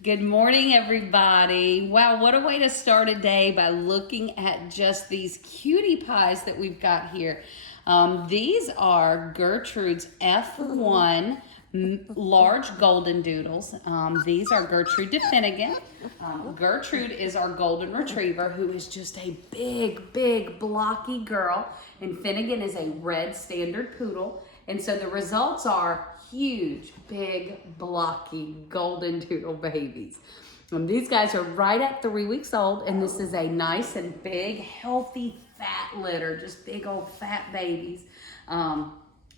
Good morning, everybody. Wow, what a way to start a day by looking at just these cutie pies that we've got here. These are Gertrude's F1 Large Goldendoodles. These are Gertrude to Finnigan. Gertrude is our golden retriever who is just a big, blocky girl. And Finnigan is a red standard poodle. And so the results are huge, big, blocky, golden doodle babies. These guys are right at 3 weeks old, and this is a nice and big, healthy, fat litter, just big old fat babies.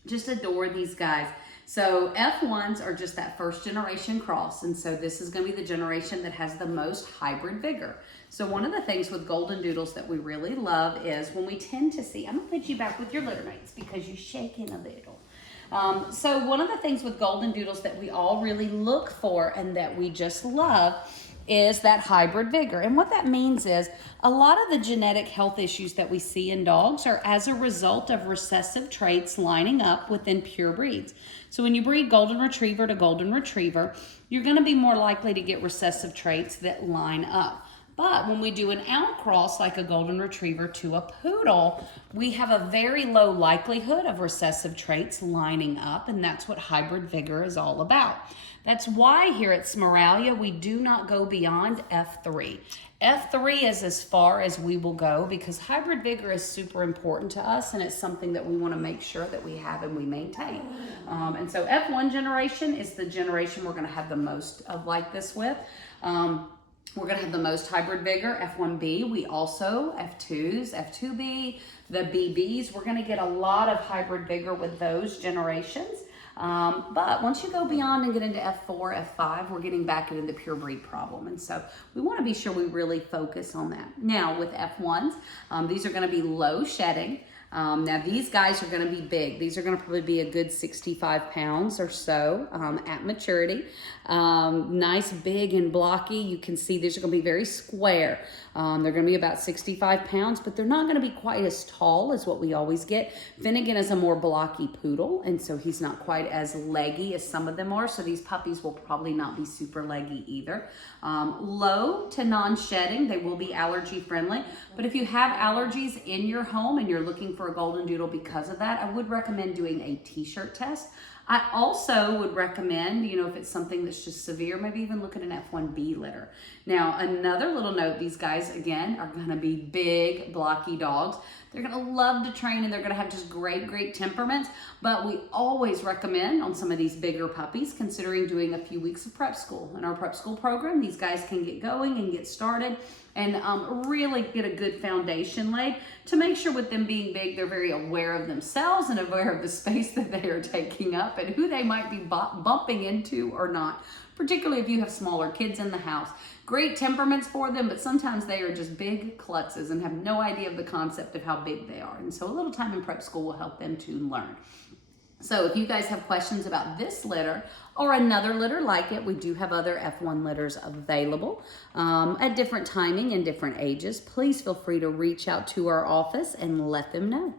Just adore these guys. So F1s are just that first generation cross, and so this is going to be the generation that has the most hybrid vigor. So one of the things with golden doodles that we really love is when we tend to see, I'm going to put you back with your litter mates because you're shaking a little. So one of the things with golden doodles that we all really look for and that we just love is that hybrid vigor. And what that means is a lot of the genetic health issues that we see in dogs are as a result of recessive traits lining up within pure breeds. So when you breed golden retriever to golden retriever, you're going to be more likely to get recessive traits that line up. But when we do an outcross like a golden retriever to a poodle, we have a very low likelihood of recessive traits lining up, and that's what hybrid vigor is all about. That's why here at Smeraglia, we do not go beyond F3. F3 is as far as we will go because hybrid vigor is super important to us, and it's something that we want to make sure that we have and we maintain. And so F1 generation is the generation we're going to have the most of like this with. We're going to have the most hybrid vigor, F1B. We also, F2s, F2B, the BBs, we're going to get a lot of hybrid vigor with those generations. But once you go beyond and get into F4, F5, we're getting back into the pure breed problem. And so we want to be sure we really focus on that. Now with F1s, these are going to be low shedding. Now these guys are going to be big. These are going to probably be a good 65 pounds or so at maturity. Nice, big, and blocky. You can see these are going to be very square. They're going to be about 65 pounds, but they're not going to be quite as tall as what we always get. Finnigan is a more blocky poodle, and so he's not quite as leggy as some of them are, so these puppies will probably not be super leggy either. Low to non-shedding. They will be allergy friendly, but if you have allergies in your home and you're looking for a golden doodle because of that, I would recommend doing a t-shirt test. I also would recommend, if it's something that's just severe, maybe even look at an F1B litter. Now, another little note, these guys, again, are going to be big, blocky dogs. They're going to love to train, and they're going to have just great temperaments, but we always recommend on some of these bigger puppies considering doing a few weeks of prep school. In our prep school program, these guys can get going and get started and really get a good foundation laid to make sure with them being big, they're very aware of themselves and aware of the space that they are taking up and who they might be bumping into or not, particularly if you have smaller kids in the house. Great temperaments for them, but sometimes they are just big klutzes and have no idea of the concept of how big they are. And so a little time in prep school will help them to learn. So if you guys have questions about this litter or another litter like it, we do have other F1 litters available at different timing and different ages. Please feel free to reach out to our office and let them know.